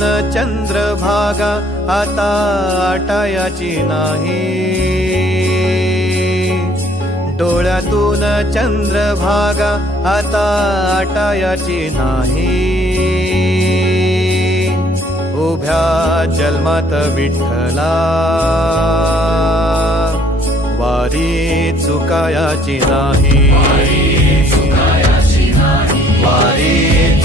डोळ्यातून चंद्रभागा आता आटायाची नाही, डोळ्यातून चंद्रभागा आता आटायाची नाही। उभ्या जन्मात विठ्ठला वारी चुकायाची नाही, वारी